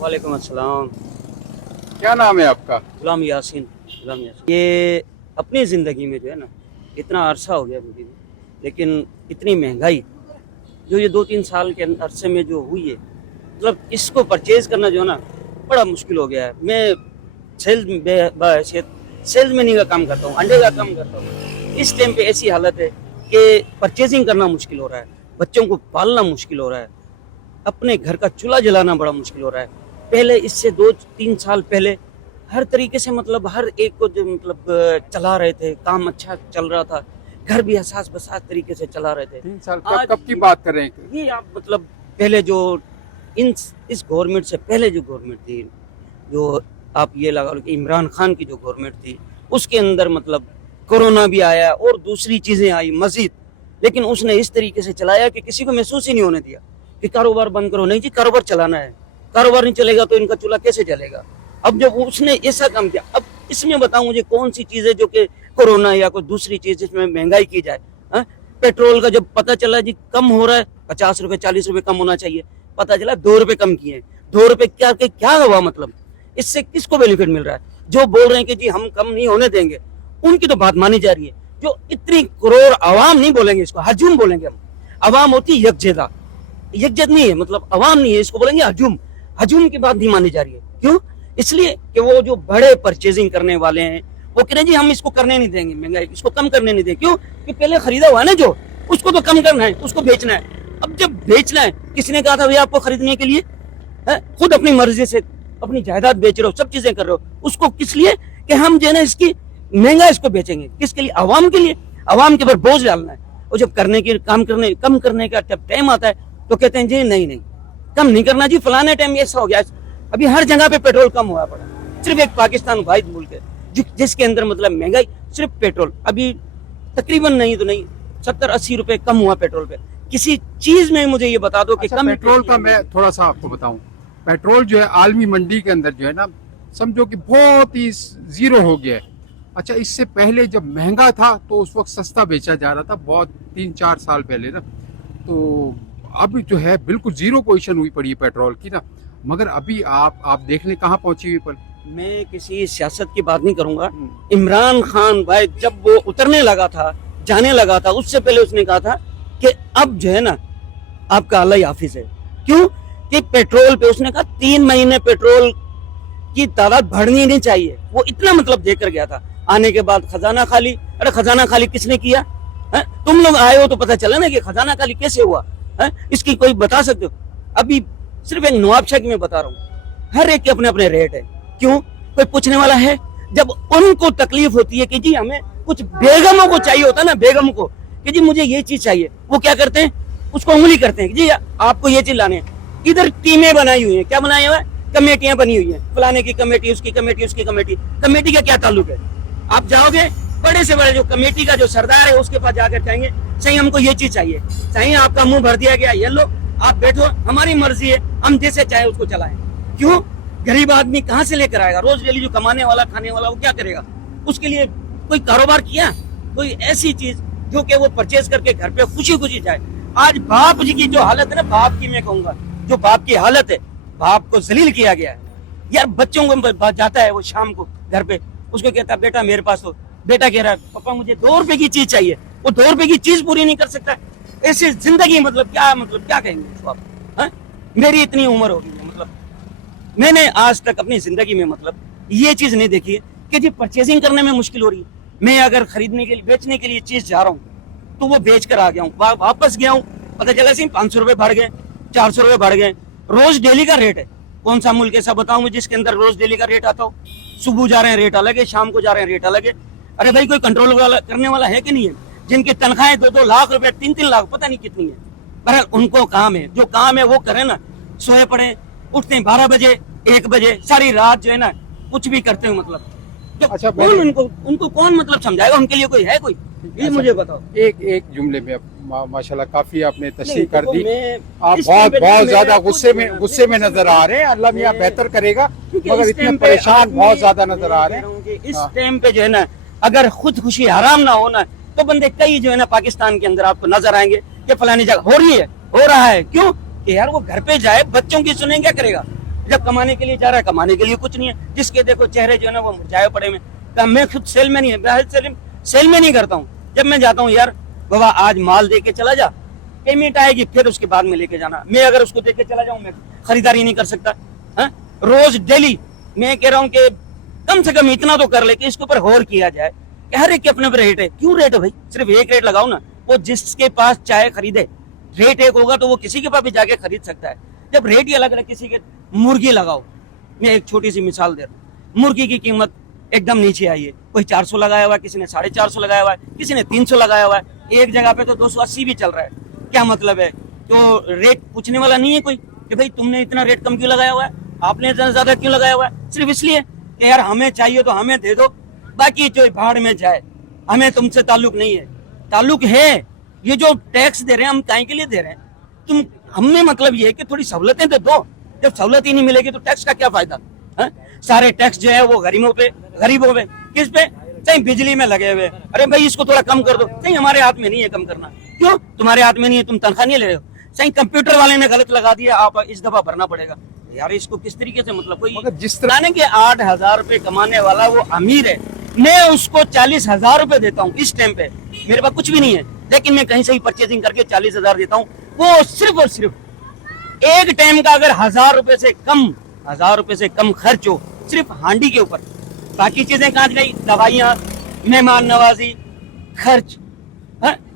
वालेकुम अस्सलाम। क्या नाम है आपका? गुलाम यासीन। ये अपनी ज़िंदगी में जो है ना, इतना अरसा हो गया मुझे, लेकिन इतनी महंगाई जो ये 2-3 साल के अरसे में जो हुई है, मतलब इसको परचेज़ करना जो है ना, बड़ा मुश्किल हो गया है। मैं बहैसियत सेल्समैनी का काम करता हूँ, अंडे का काम करता हूँ। इस टाइम पे ऐसी हालत है कि परचेजिंग करना मुश्किल हो रहा है, बच्चों को पालना मुश्किल हो रहा है, अपने घर का चूल्हा जलाना बड़ा मुश्किल हो रहा है। पहले इससे 2-3 साल पहले हर तरीके से मतलब हर एक को जो मतलब चला रहे थे, काम अच्छा चल रहा था, घर भी एहसास बसास तरीके से चला रहे थे। 3 साल आज कब की बात कर रहे हैं? ये आप मतलब पहले जो इस गवर्नमेंट से पहले जो गवर्नमेंट थी, जो आप ये लगा लो कि इमरान खान की जो गवर्नमेंट थी, उसके अंदर मतलब कोरोना भी आया और दूसरी चीज़ें आई मज़ीद, लेकिन उसने इस तरीके से चलाया कि किसी को महसूस ही नहीं होने दिया कि कारोबार बंद करो। नहीं जी, कारोबार चलाना है, कारोबार नहीं चलेगा तो इनका चूल्हा कैसे जलेगा। अब जब उसने ऐसा काम किया, अब इसमें बताऊं मुझे कौन सी चीज़ है जो कि कोरोना या कोई दूसरी चीज़ जिसमें महंगाई की जाए। पेट्रोल का जब पता चला जी कम हो रहा है, 50 रुपए 40 रुपए कम होना चाहिए, पता चला 2 रुपए कम किए। 2 रुपए क्या हुआ, मतलब इससे किसको बेनिफिट मिल रहा है? जो बोल रहे हैं कि जी हम कम नहीं होने देंगे, उनकी तो बात मानी जा रही है। जो इतनी करोड़ आवाम नहीं बोलेंगे, इसको हजूम बोलेंगे हम। आवाम होती है यकजहत नहीं है, मतलब आवाम नहीं है, इसको बोलेंगे हजूम। हजूम की बात नहीं मानी जा रही है। क्यों? इसलिए कि वो जो बड़े परचेजिंग करने वाले हैं वो कह रहे हैं जी हम इसको करने नहीं देंगे, महंगाई इसको कम करने नहीं देंगे। क्यों? कि पहले खरीदा हुआ है ना, जो उसको तो कम करना है, उसको बेचना है। अब जब बेचना है, किसने कहा था भैया आपको खरीदने के लिए? खुद अपनी मर्जी से अपनी जायदाद बेच रहे हो, सब चीजें कर रहे हो, उसको किस लिए? कि हम जो है ना इसकी महंगा इसको बेचेंगे। किसके लिए? आवाम के लिए। आवाम के ऊपर बोझ डालना है। और जब कम करने का जब टाइम आता है तो कहते हैं जी नहीं कम नहीं करना जी, फलाने टाइम ऐसा हो गया। अभी हर जगह पे पेट्रोल कम हुआ पड़ा। सिर्फ एक पाकिस्तान वाहिद मुल्क है जिसके अंदर मतलब महंगाई सिर्फ पेट्रोल अभी तकरीबन नहीं तो नहीं 70-80 रुपए कम हुआ पेट्रोल पे। किसी चीज में मुझे ये बता दो कि कम। पेट्रोल का मैं थोड़ा सा आपको बताऊं, पेट्रोल जो है आलमी मंडी के अंदर जो है ना, समझो कि बहुत ही जीरो हो गया है। अच्छा, इससे पहले जब महंगा था तो उस वक्त सस्ता बेचा जा रहा था, बहुत 3-4 साल पहले ना। तो अभी जो है बिल्कुल जीरो पोजीशन हुई पड़ी है पेट्रोल की ना। मगर अभी आप देखने कहाँ पहुंची हुई पर। मैं किसी सियासत की बात नहीं करूंगा। इमरान खान भाई जब वो उतरने लगा था, जाने लगा था, उससे पहले उसने कहा था कि अब जो है ना आपका अल्लाह हाफिज है। क्यों? कि पेट्रोल पे उसने कहा 3 महीने पेट्रोल की तादाद बढ़नी नहीं चाहिए। वो इतना मतलब देकर गया था। आने के बाद खजाना खाली। अरे खजाना खाली किसने किया? तुम लोग आए हो तो पता चला ना कि खजाना खाली कैसे हुआ। इसकी कोई बता सकते हो? अभी सिर्फ एक नवाबशाह की मैं बता रहा हूँ, हर एक के अपने अपने रेट है। क्यों? कोई पूछने वाला है? जब उनको तकलीफ होती है कि जी हमें कुछ बेगमों को चाहिए होता है ना, बेगम को कि जी मुझे ये चीज चाहिए, वो क्या करते हैं? उसको उंगली करते हैं कि जी आपको ये चीज लाने हैं। इधर टीमें बनाई हुई है। क्या बनाया हुआ है? कमेटियां बनी हुई है, फलाने की कमेटी, उसकी कमेटी, उसकी कमेटी। कमेटी का क्या ताल्लुक है? आप जाओगे बड़े से बड़े जो कमेटी का जो सरदार है उसके पास जाकर कहेंगे सही हमको ये चीज चाहिए, सही आपका मुंह भर दिया गया, ये लो आप बैठो, हमारी मर्जी है, हम जैसे चाहे उसको चलाएं। क्यों? गरीब आदमी कहाँ से लेकर आएगा? रोज डेली जो कमाने वाला खाने वाला वो क्या करेगा? उसके लिए कोई कारोबार किया? कोई ऐसी चीज जो कि वो परचेज करके घर पे खुशी खुशी जाए। आज बाप जी की जो हालत है ना, बाप की मैं कहूंगा जो बाप की हालत है, बाप को जलील किया गया है यार। बच्चों को जाता है वो शाम को घर पे, उसको कहता है बेटा मेरे पास तो, बेटा कह रहा है पापा मुझे 2 रुपए की चीज चाहिए, वो 2 रुपए की चीज पूरी नहीं कर सकता। ऐसी जिंदगी मतलब क्या कहेंगे इसको आप? मेरी इतनी उम्र होगी, मतलब मैंने आज तक अपनी जिंदगी में मतलब ये चीज नहीं देखी है कि जी परचेजिंग करने में मुश्किल हो रही है। मैं अगर खरीदने के लिए बेचने के लिए चीज जा रहा हूँ तो वो बेच कर आ गया हूँ, वापस गया हूँ, पता चला सी 500 रुपए बढ़ गए, 400 रुपए बढ़ गए। रोज डेली का रेट है। कौन सा मुल्क ऐसा बताऊं जिसके अंदर रोज डेली का रेट आता हो? सुबह जा रहे हैं रेट अलग है, शाम को जा रहे हैं रेट अलग है। अरे भाई कोई कंट्रोल करने वाला है कि नहीं है? जिनकी तनख्वाहें 2-2 लाख रुपए, 3-3 लाख, पता नहीं कितनी है, पर उनको काम है, जो काम है वो करें ना। सोए पड़े, उठते हैं 12 बजे 1 बजे, सारी रात जो है ना कुछ भी करते हो मतलब। अच्छा, उनको कौन मतलब समझाएगा? उनके लिए कोई है? कोई ये मुझे बताओ। एक जुमले में माशाल्लाह काफी आपने तशरीह कर दी। आप इस बहुत टाइम पे बहुत जो ज्यादा मेरा गुस्से में नजर आ रहे हैं। अल्लाह मियां बेहतर करेगा, मगर इस इतने टाइम पे परेशान बहुत ज्यादा नजर आ रहे हैं। इस टाइम पे जो है ना अगर खुद खुशी हराम ना हो ना तो बंदे कई जो है ना पाकिस्तान के अंदर आपको नजर आएंगे कि फलानी जगह हो रही है, हो रहा है। क्यों? कि यार वो घर पे जाए, बच्चों की सुने क्या करेगा? जब कमाने के लिए जा रहा है, कमाने के लिए कुछ नहीं है। जिसके देखो चेहरे जो है ना वो मुरझाए पड़े में। कहा मैं खुद सेल में नहीं करता हूँ। जब मैं जाता हूँ यार बाबा आज माल दे के चला जा, पेमेंट आएगी फिर उसके बाद में लेके जाना। मैं अगर उसको दे के चला जाऊँ मैं खरीदारी नहीं कर सकता। रोज डेली मैं कह रहा हूँ कि कम से कम इतना तो कर ले कि इसके ऊपर गौर किया जाए कि हर एक के अपने रेट है। क्यों रेट है भाई? सिर्फ एक रेट लगाओ ना। वो जिसके पास चाहे खरीदे, रेट एक होगा तो वो किसी के पास भी जाके खरीद सकता है। जब रेट ही अलग अलग किसी के, मुर्गी लगाओ, मैं एक छोटी सी मिसाल दे रहा हूँ। मुर्गी की कीमत एकदम नीचे आई है, कोई 400 लगाया हुआ है, किसी ने 450 लगाया हुआ है, किसी ने 300 लगाया हुआ है, एक जगह पे तो 280 भी चल रहा है। क्या मतलब है? तो रेट पूछने वाला नहीं है कोई कि भाई तुमने इतना रेट कम क्यों लगाया हुआ है, आपने इतना ज्यादा क्यों लगाया हुआ है? सिर्फ इसलिए कि यार हमें चाहिए तो हमें दे दो, बाकी जो भाड़ में जाए, हमें तुमसे ताल्लुक नहीं है। ताल्लुक है, ये जो टैक्स दे रहे हैं हम काहे के लिए दे रहे हैं? तुम हमने मतलब ये है कि थोड़ी सहूलतें तो दो। जब सहूलत ही नहीं मिलेगी तो टैक्स का क्या फायदा? सारे टैक्स जो है वो गरीबों पे किस पे? चाहे बिजली में लगे हुए, अरे भाई इसको थोड़ा कम कर दो। नहीं, हमारे हाथ में नहीं है कम करना। क्यों तुम्हारे हाथ में नहीं है? तुम तनख्वाह नहीं ले रहे हो। सही कंप्यूटर वाले ने गलत लगा दिया, आप इस दफा भरना पड़ेगा। यार इसको किस तरीके से मतलब कोई मगर जिस तरह के 8,000 रुपए कमाने वाला वो अमीर है, मैं उसको 40,000 रुपए देता हूँ इस टाइम पे। मेरे पास कुछ भी नहीं है लेकिन मैं कहीं से ही परचेजिंग करके 40,000 देता हूँ। वो सिर्फ और सिर्फ एक टाइम का अगर 1,000 रुपए से कम खर्च हो सिर्फ हांडी के ऊपर, बाकी चीजें कहाँ गई? दवाइयाँ, मेहमान नवाजी, खर्च,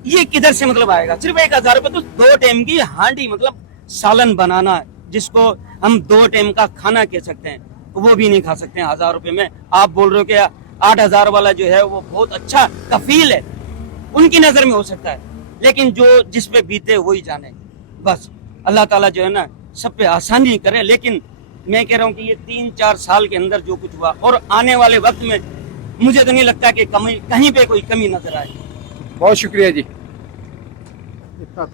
ये किधर से मतलब आएगा? सिर्फ 1,000 रुपए तो 2 टाइम की हांडी मतलब सालन बनाना, जिसको हम 2 टाइम का खाना कह सकते हैं, वो भी नहीं खा सकते हैं 1,000 रुपए में। आप बोल रहे हो कि 8,000 वाला जो है वो बहुत अच्छा कफील है, उनकी नजर में हो सकता है, लेकिन जो जिस पे बीते वही जाने। बस अल्लाह ताला जो है ना सब पे आसानी करे। लेकिन मैं कह रहा हूँ कि ये 3-4 साल के अंदर जो कुछ हुआ और आने वाले वक्त में मुझे तो नहीं लगता कि कहीं पे कोई कमी नजर आए। बहुत शुक्रिया जी। इतना तो